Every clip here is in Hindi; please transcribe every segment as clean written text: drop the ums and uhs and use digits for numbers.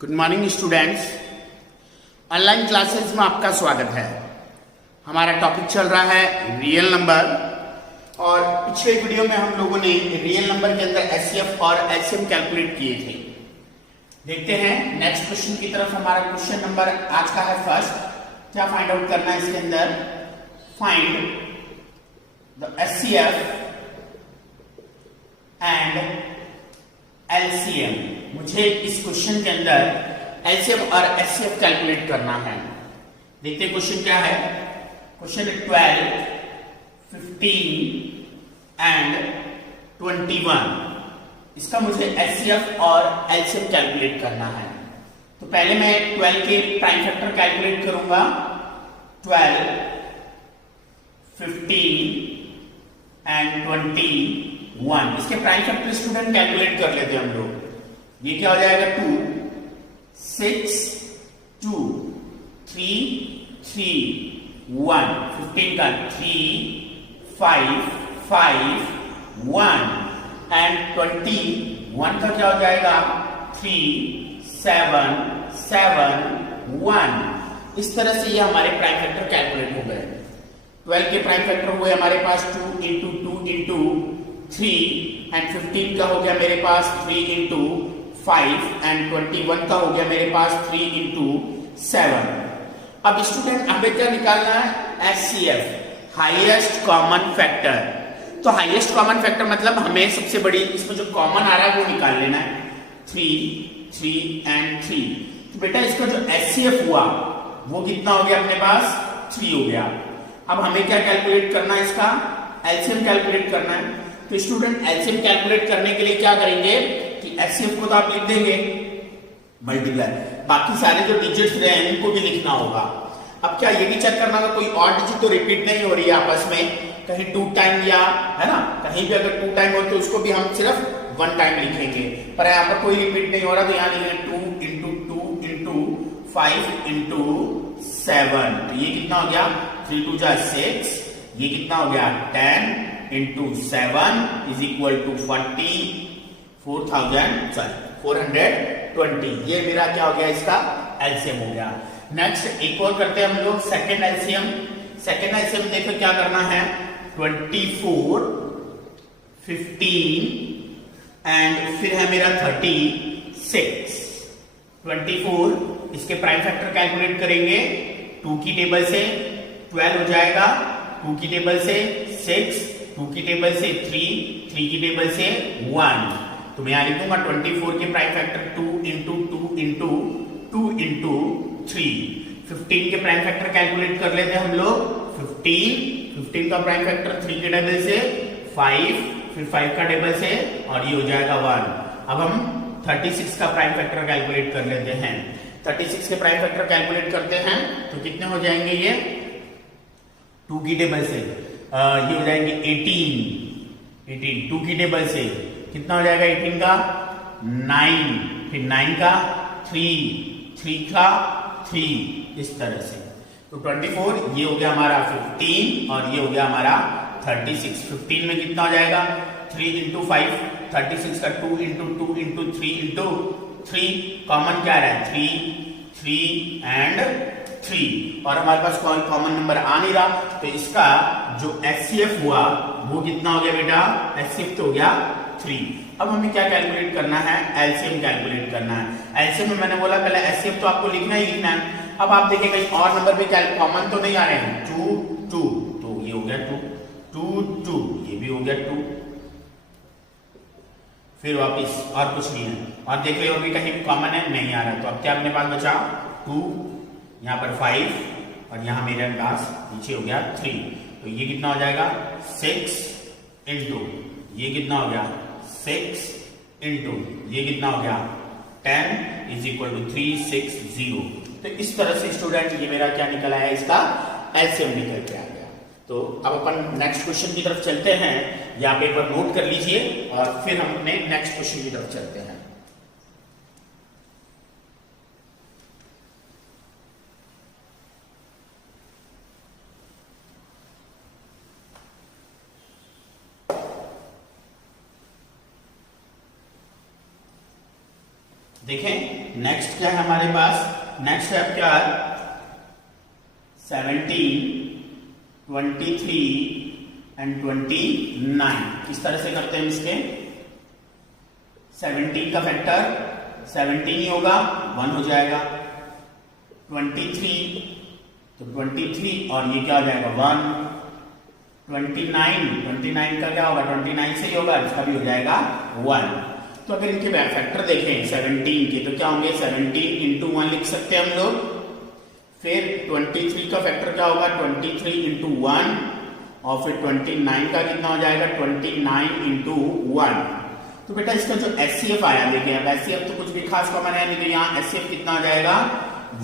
Good morning students. Online classes में आपका स्वागत है। हमारा टॉपिक चल रहा है रियल नंबर और पिछले वीडियो में हम लोगों ने रियल नंबर के अंदर एचसीएफ और एलसीएम कैलकुलेट किए थे। देखते हैं नेक्स्ट क्वेश्चन की तरफ। हमारा क्वेश्चन नंबर आज का है फर्स्ट। क्या फाइंड आउट करना है इसके अंदर? Find the HCF and LCM. मुझे इस क्वेश्चन के अंदर एलसीएम और एचसीएफ कैलकुलेट करना है। देखते हैं क्वेश्चन क्या है। Question 12, 15 and 21। इसका मुझे एचसीएफ और एलसीएम कैलकुलेट करना है। तो पहले मैं 12 के प्राइम फैक्टर कैलकुलेट करूंगा। 12, 15 एंड 21। इसके प्राइम फैक्टर स्टूडेंट कैलकुलेट कर लेते हैं हम लोग। ये क्या हो जाएगा? 2, 6, 2, 3, 3, 1। 15 का 3, 5, 5, 1 एंड 21 का क्या हो जाएगा? 3, 7, 7, 1। इस तरह से ये हमारे प्राइम फैक्टर कैलकुलेट हो गए। 12 के प्राइम फैक्टर हुए हमारे पास 2 इंटू 2 इंटू 3 एंड 15 का हो गया मेरे पास 3 इंटू 5 एंड 21 का हो गया मेरे पास 3 इंटू 7। अब स्टूडेंट हमें क्या निकालना है? HCF, highest common factor. तो हाईएस्ट कॉमन फैक्टर मतलब हमें सबसे बड़ी इसमें जो कॉमन आ रहा है वो निकाल लेना है। 3, 3 एंड 3। तो बेटा इसका जो एचसीएफ हुआ वो कितना हो गया अपने पास? 3 हो गया। अब हमें क्या कैलकुलेट करना है? इसका एलसीएम कैलकुलेट करना है। तो स्टूडेंट एलसीएम कैलकुलेट करने के लिए क्या करेंगे कि एचसीएफ को तो आप लिख देंगे मल्टीप्लाई, बाकी सारे जो डिजिट्स रहे हैं उनको भी लिखना होगा। अब क्या ये भी चेक करना होगा कोई और डिजिट तो रिपीट नहीं हो रही है आपस में, कहीं 2 टाइम या है ना, कहीं भी अगर 2 टाइम हो तो उसको भी हम सिर्फ 1 टाइम लिखेंगे। पर यहाँ पर कोई रिपीट नहीं हो रहा तो यहाँ लिखेंगे 2 इंटू 2 इंटू 5 इंटू 7। तो ये कितना हो गया? 3 2 जा 6। ये कितना हो गया? 10 इंटू 7 इज इक्वल टू 420। ये मेरा क्या हो गया? इसका एलसीएम हो गया। नेक्स्ट एक और करते हैं हम लोग सेकेंड एलसीएम। सेकेंड एलसीएम देखो क्या करना है। 24, 15 एंड फिर है मेरा 36। 24 इसके प्राइम फैक्टर कैलकुलेट करेंगे 2 की टेबल से 12 हो जाएगा, 2 की टेबल से 6, 2 की टेबल से 3, 3 की टेबल से 1। तो मैं यहां लिखूंगा 24 के prime factor 2 into 2 into 2 into 3। 15 के प्राइम फैक्टर कैलकुलेट कर लेते हैं हम लोग। 15 का प्राइम फैक्टर 3 के टेबल से 5, फिर 5 का टेबल से और ये हो जाएगा 1। अब हम 36 का प्राइम फैक्टर कैलकुलेट कर लेते हैं। 36 के प्राइम फैक्टर कैलकुलेट करते हैं तो कितने हो जाएंगे? ये 2 की टेबल से ये हो जाएंगे 18। 2 की टेबल से कितना हो जाएगा? 18 का 9, फिर 9 का 3 का 3। इस तरह से तो 24 ये हो गया हमारा 15 और ये हो गया हमारा 36। 15 में कितना हो जाएगा? 3 इंटू 5, 36 का 2 इंटू 2 इंटू 3 इंटू 3। कॉमन क्या रहा है? 3 एंड 3 और हमारे पास कोई कॉमन नंबर आ नहीं रहा तो इसका जो एचसीएफ हुआ वो कितना हो गया बेटा? एचसीएफ तो हो गया 3। अब हमें क्या कैलकुलेट करना है? एलसीएम कैलकुलेट करना है। एलसीएम में मैंने बोला पहले एचसीएफ तो आपको लिखना ही लिखना है। अब आप देखिए कहीं और नंबर पे कॉमन तो नहीं आ रहे हैं। 2 2 तो ये हो गया 2 2 2, ये भी हो गया 2। फिर वापिस और कुछ नहीं है और देख रहे होंगे कहीं कॉमन है नहीं आ रहा। तो अब क्या अपने पास बचा? 2, यहाँ पर 5 और यहाँ मेरे पास नीचे हो गया 3। तो ये कितना हो जाएगा? 6 इंटू ये कितना हो गया? 6 इंटू ये कितना हो गया? 10 इज इक्वल टू 360। तो इस तरह से स्टूडेंट ये मेरा क्या निकल आया? इसका एलसीएम निकल के आ गया। तो अब अपन नेक्स्ट क्वेश्चन की तरफ चलते हैं। यहाँ पे एक बार नोट कर लीजिए और फिर हम अपने नेक्स्ट क्वेश्चन की तरफ चलते हैं। देखें नेक्स्ट क्या है हमारे पास, नेक्स्ट है क्या, 17, 23 एंड 29। किस तरह से करते हैं इसके, 17 का फैक्टर 17 ही होगा, 1 हो जाएगा, 23 तो 23 और ये क्या हो जाएगा 1, 29 का क्या होगा, 29 से ही होगा, इसका भी हो जाएगा 1। तो अगर इनके फैक्टर देखें 17 के तो क्या होंगे, 17 इंटू 1 लिख सकते हैं हम लोग। फिर 23 का फैक्टर क्या होगा, 23 इंटू 1, और फिर 29 का कितना हो जाएगा, 29 इंटू 1। तो बेटा इसका जो एचसीएफ आया, देखिए अब एचसीएफ तो कुछ भी खास कॉमन है नहीं, तो यहाँ एचसीएफ कितना आ जाएगा,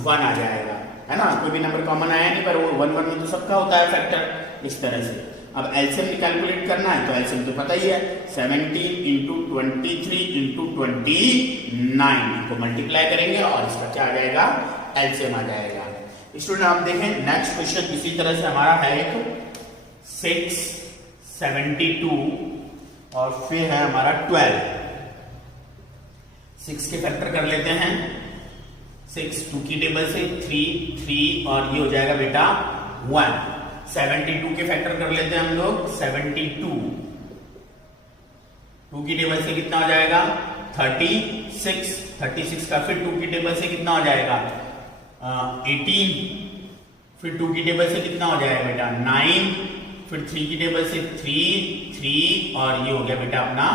1 आ जाएगा, है ना, कोई भी नंबर कॉमन आया नहीं, पर वो 1 1 में तो सबका होता है फैक्टर, इस तरह से। अब एलसीएम कैलकुलेट करना है तो एलसीएम तो पता ही है, 17 इंटू 23 इंटू 29 को मल्टीप्लाई करेंगे और इसका क्या आ जाएगा, एलसीएम आ जाएगा। स्टूडेंट आप देखें नेक्स्ट क्वेश्चन इसी तरह से हमारा है एक 6, 72 और फिर है हमारा 12। 6 के फैक्टर कर लेते हैं, 6 2 की टेबल से 3 और ये हो जाएगा बेटा 1। 72 के फैक्टर कर लेते हैं हम लोग, 72 2 की टेबल से कितना हो जाएगा 36 का फिर 2 की टेबल से कितना हो जाएगा 18, फिर 2 की टेबल से कितना हो जाएगा बेटा 9, फिर 3 की टेबल से 3 और ये हो गया बेटा अपना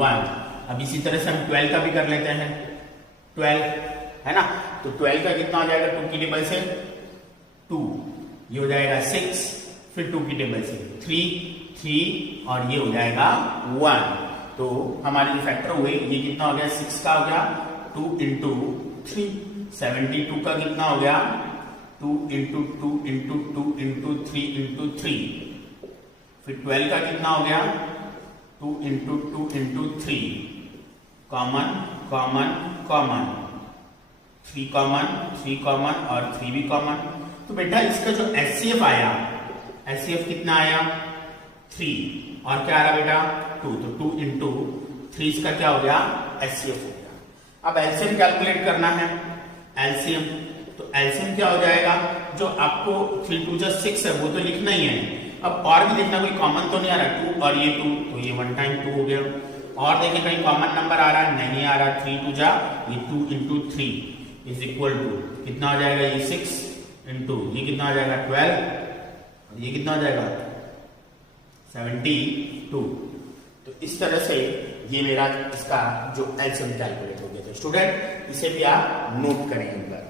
1। अब इसी तरह से हम 12 का भी कर लेते हैं, 12 है ना, तो 12 का कितना हो जाएगा 2 की टेबल से 2, ये हो जाएगा 6, फिर 2 की टेबल से 3 और ये हो जाएगा 1। तो हमारे जो फैक्टर हुए ये कितना हो गया, 6 का हो गया 2 इंटू 3, 72 का कितना हो गया 2 इंटू 2 इंटू 2 इंटू 3 इंटू 3, फिर 12 का कितना हो गया 2 into 2 into 3, common common common, 3 common और 3 भी कॉमन। तो बेटा इसका जो एचसीएफ आया, एचसीएफ कितना आया 3 और क्या आ रहा बेटा 2, तो 2 इंटू 3 इसका क्या हो गया एचसीएफ हो गया। अब एलसीएम कैलकुलेट करना है, एलसीएम तो एलसीएम क्या हो जाएगा, जो आपको 3 2 जा 6 है वो तो लिखना ही है। अब और भी देखना कोई कॉमन तो नहीं आ रहा, 2 और ये 2 तो ये 1 टाइम 2 हो गया। और देखें कहीं कॉमन नंबर आ रहा है, नहीं आ रहा, 3 2 जा ये 2 इंटू 3 इज इक्वल टू कितना आ जाएगा ये 6 इंटू ये कितना आ जाएगा 12 और ये कितना आ जाएगा 72। तो इस तरह से ये मेरा इसका जो एलसीएम कैलकुलेट हो गया। तो स्टूडेंट इसे भी आप नोट करें एक बार।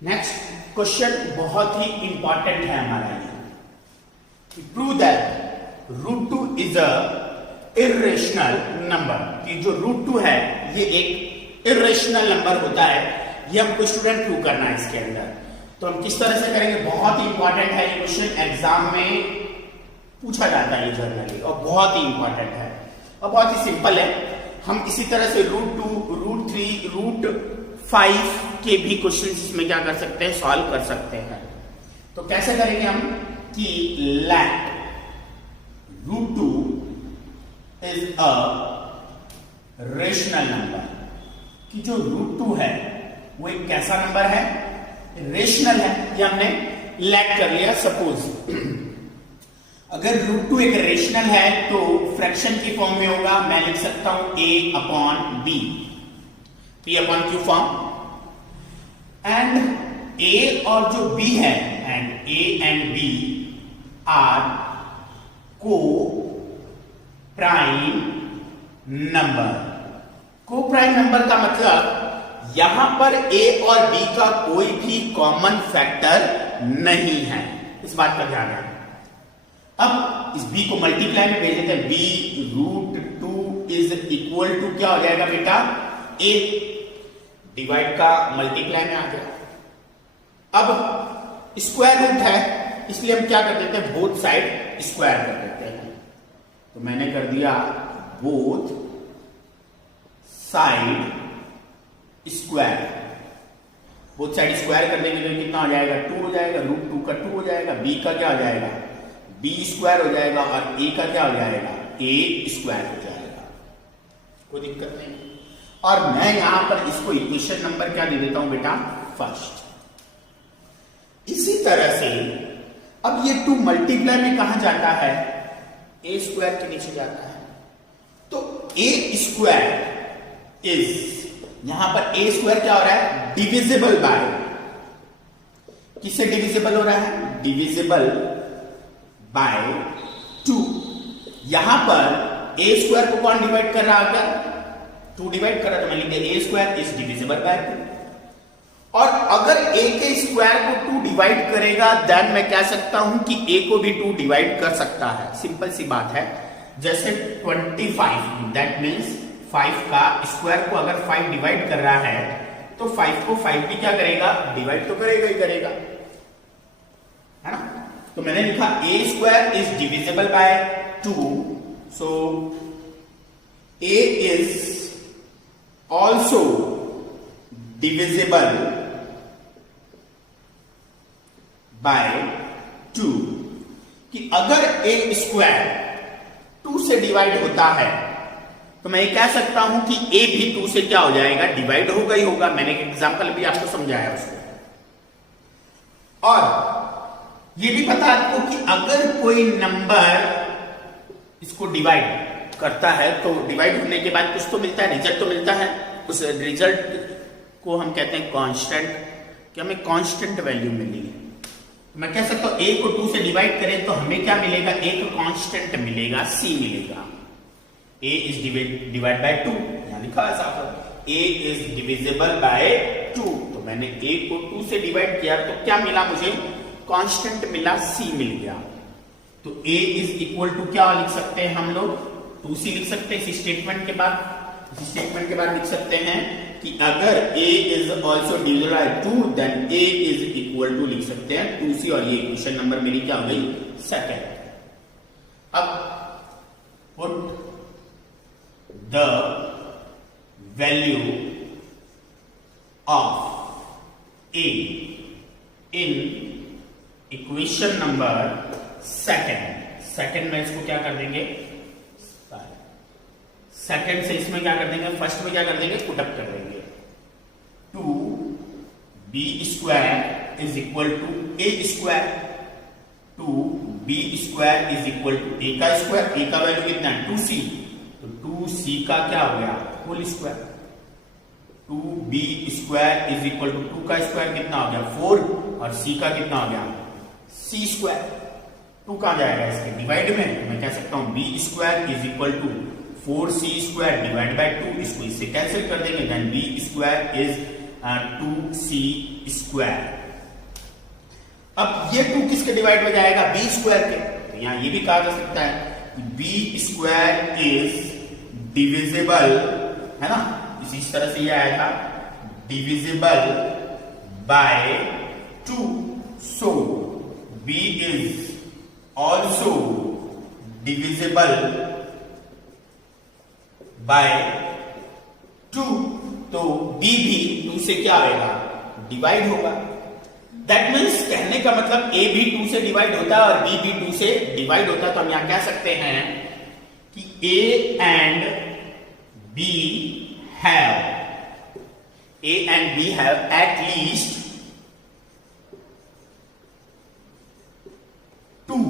नेक्स्ट क्वेश्चन बहुत ही इंपॉर्टेंट है हमारा ये, prove that √2 is a irrational number, कि जो √2 है ये एक इर्रेशनल नंबर होता है, ये हमको स्टूडेंट प्रूव करना है इसके अंदर। तो हम किस तरह से करेंगे, बहुत ही इंपॉर्टेंट है ये क्वेश्चन, एग्जाम में पूछा जाता है ये जनरली और बहुत ही इंपॉर्टेंट है और बहुत ही सिंपल है। हम इसी तरह से √2, √3, √5 के भी क्वेश्चन इसमें क्या कर सकते हैं, सॉल्व कर सकते हैं। तो कैसे करेंगे हम कि let √2 is a rational number, कि जो √2 है वो एक कैसा नंबर है, रेशनल है। ये हमने लेट कर लिया। सपोज अगर √2 एक रेशनल है तो फ्रैक्शन की फॉर्म में होगा, मैं लिख सकता हूं a/b, p/q form, and a और जो b है, and a and b are coprime number. Coprime number का मतलब यहां पर a और b का कोई भी कॉमन फैक्टर नहीं है, इस बात का ध्यान रखें। अब इस b को मल्टीप्लाई में भेज देते हैं, b √2 इज इक्वल टू क्या हो जाएगा बेटा a, डिवाइड का मल्टीप्लाई में आ गया। अब स्क्वायर रूट है इसलिए हम क्या कर देते हैं, बोथ साइड स्क्वायर कर देते हैं। तो मैंने कर दिया both side square, both side square करने के लिए कितना हो जाएगा 2 हो जाएगा, √2 का 2 हो जाएगा, b का क्या हो जाएगा बी स्क्वायर हो जाएगा और ए का क्या हो जाएगा, ए स्क्वायर हो जाएगा, कोई दिक्कत नहीं। और मैं यहां पर इसको इक्वेशन नंबर क्या दे देता हूं बेटा, फर्स्ट। इसी तरह से अब ये 2 मल्टीप्लाई में कहां जाता है, ए स्क्वायर के नीचे जाता है। तो ए स्क्वायर इज, यहां पर ए स्क्वायर क्या हो रहा है, डिविजिबल बाय, किससे डिविजिबल हो रहा है, डिविजिबल बाय 2। यहां पर ए स्क्वायर को कौन डिवाइड कर रहा है, 2 डिवाइड कर रहा है, तो मैं लिख दिया ए स्क्वायर इज डिविजिबल बाय 2। और अगर a के स्क्वायर को 2 डिवाइड करेगा, देन मैं कह सकता हूं कि a को भी 2 डिवाइड कर सकता है। सिंपल सी बात है, जैसे 25, दैट मीन्स 5 का स्क्वायर को अगर 5 डिवाइड कर रहा है तो 5 को 5 भी क्या करेगा, डिवाइड तो करेगा ही करेगा, है ना। तो मैंने लिखा a square is divisible by 2, so a is also divisible by 2। कि अगर ए स्क्वायर 2 से डिवाइड होता है तो मैं ये कह सकता हूं कि ए भी 2 से क्या हो जाएगा, डिवाइड होगा ही होगा। मैंने एक एग्जांपल भी आपको समझाया उसको। और ये भी पता आपको कि अगर कोई नंबर इसको डिवाइड करता है तो डिवाइड होने के बाद कुछ तो मिलता है, रिजल्ट तो मिलता है। उस रिजल्ट को हम कहते हैं कांस्टेंट, कि हमें कांस्टेंट वैल्यू मिली है। मैं कह सकता हूं a को 2 से डिवाइड करें तो हमें क्या मिलेगा, एक कांस्टेंट मिलेगा, c मिलेगा। a इज डिवाइड बाय 2, यहां लिखा है साफ, a इज डिविजिबल बाय 2। तो मैंने a को 2 से डिवाइड किया तो क्या मिला मुझे, कांस्टेंट मिला, c मिल गया। तो a इज इक्वल टू क्या लिख सकते हैं हम लोग, 2c लिख सकते हैं। इस स्टेटमेंट के बाद लिख सकते हैं कि अगर a is also divisible by 2 then a is equal to लिख सकते हैं 2c। और ये इक्वेशन नंबर मेरी क्या हो गई, सेकंड। अब put the value of a in equation number second में इसको क्या कर देंगे, सेकंड से इसमें क्या कर देंगे, फर्स्ट में क्या कर देंगे, पुटअप कर देंगे। 2b square is equal to a square, 2b square is equal to a का स्क्वायर, a का वैल्यू कितना है, 2c, तो 2c का क्या हो गया, whole square. 2b square is equal to 2 का स्क्वायर कितना हो गया, 4, और c का कितना हो गया, c स्क्वायर। 2 कहां जाएगा इसके डिवाइड में, तो मैं कह सकता हूं b square is equal to 4c square divide by 2, इसको इससे कैंसिल कर देंगे, then b square is 2c square. अब ये 2 किसके डिवाइड में जाएगा, b स्क्वायर के। तो यहां ये भी कहा जा सकता है कि b स्क्वायर इज डिविजिबल, है ना, इसी तरह से ये आएगा, divisible by 2, so b is also divisible by 2। तो b भी 2 से क्या आएगा, डिवाइड होगा। दैट मीन्स कहने का मतलब a भी 2 से डिवाइड होता है और b भी 2 से डिवाइड होता है। तो हम यहां कह सकते हैं कि a and b have at least 2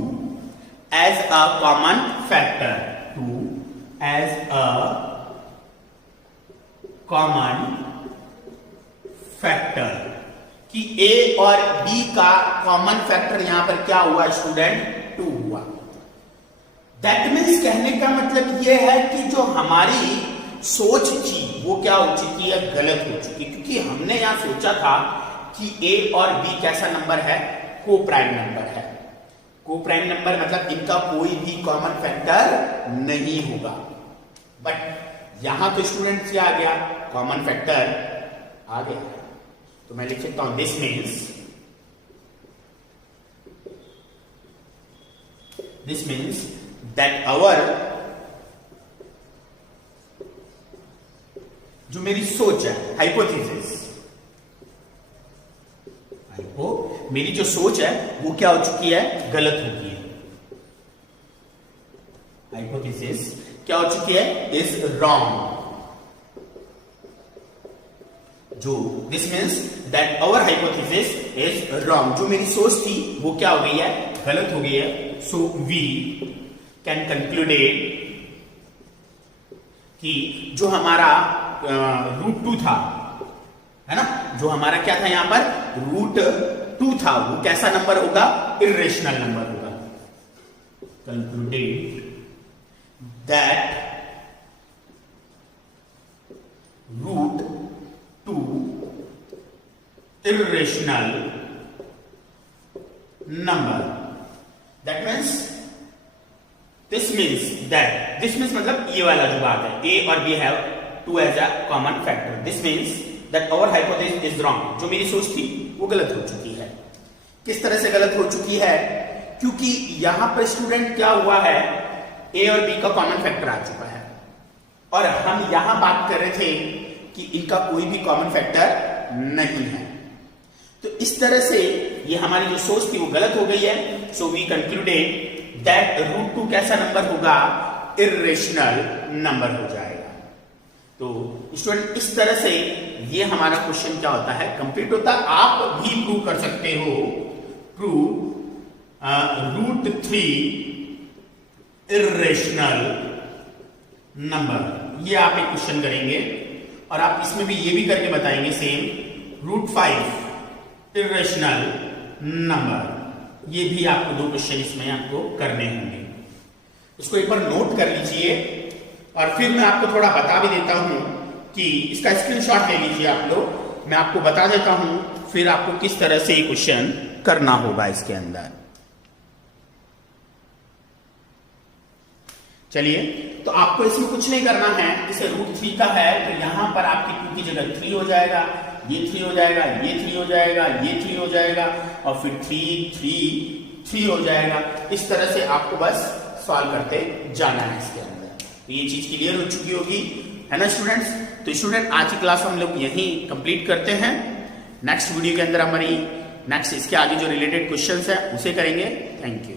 as a common factor, 2 as a common factor. कि a और b का कॉमन फैक्टर यहां पर क्या हुआ स्टूडेंट, 2 हुआ। दैट मीन्स कहने का मतलब यह है कि जो हमारी सोच थी वो क्या हो चुकी है, गलत हो चुकी है। क्योंकि हमने यहां सोचा था कि a और b कैसा नंबर है, को प्राइम नंबर है। को प्राइम नंबर मतलब इनका कोई भी कॉमन फैक्टर नहीं होगा। बट यहां तो स्टूडेंट क्या आ गया, कॉमन फैक्टर आ गया। तो मैं लिख सकता हूं दिस मीन्स दैट आवर, जो मेरी सोच है, हाइपोथेसिस, मेरी जो सोच है वो क्या हो चुकी है, गलत हो गई है। हाइपोथेसिस क्या हो चुकी है, इज रॉन्ग। जो this means that our hypothesis is wrong, जो मेरी सोच थी वो क्या हो गई है, गलत हो गई है। सो वी कैन कंक्लूडेड कि जो हमारा √2 था, है ना, जो हमारा क्या था यहां पर √2 था, वो कैसा नंबर होगा, इर्रेशनल नंबर होगा। Concluded that √2 irrational number, that means this means मतलब ये वाला जो बात है, a और b have 2 as a common factor, this means that our hypothesis is wrong, जो मेरी सोच थी वो गलत हो चुकी है। किस तरह से गलत हो चुकी है, क्योंकि यहां पर स्टूडेंट क्या हुआ है, a और b का कॉमन फैक्टर आ चुका है, और हम यहां बात कर रहे थे कि इनका कोई भी कॉमन फैक्टर नहीं है। तो इस तरह से ये हमारी जो सोच थी वो गलत हो गई है। सो वी कंक्लूडेड दैट √2 कैसा नंबर होगा, इर्रेशनल नंबर हो जाएगा। तो स्टूडेंट इस तरह से ये हमारा क्वेश्चन क्या होता है, कंप्लीट होता है। आप भी प्रूव कर सकते हो, प्रूव √3 इर्रेशनल नंबर, ये आप एक क्वेश्चन करेंगे, और आप इसमें भी ये भी करके बताएंगे सेम √5 इर्रेशनल नंबर। ये भी आपको 2 क्वेश्चन इसमें आपको करने होंगे। इसको एक बार नोट कर लीजिए, और फिर मैं आपको थोड़ा बता भी देता हूं कि इसका स्क्रीनशॉट ले लीजिए आप लोग, मैं आपको बता देता हूं फिर आपको किस तरह से ये क्वेश्चन करना होगा इसके अंदर। चलिए, तो आपको इसमें कुछ नहीं करना है, जैसे √3 का है तो यहां पर आपकी 2 की जगह 3 हो जाएगा, ये 3 हो जाएगा, ये 3 हो जाएगा, ये 3 हो जाएगा, और फिर 3 हो जाएगा। इस तरह से आपको बस सॉल्व करते जाना है इसके अंदर। तो ये चीज क्लियर हो चुकी होगी, है ना स्टूडेंट्स। तो स्टूडेंट आज की क्लास हम लोग यहीं कंप्लीट करते हैं। नेक्स्ट वीडियो के अंदर हमारी नेक्स्ट इसके आगे जो रिलेटेड क्वेश्चंस है उसे करेंगे। Thank you.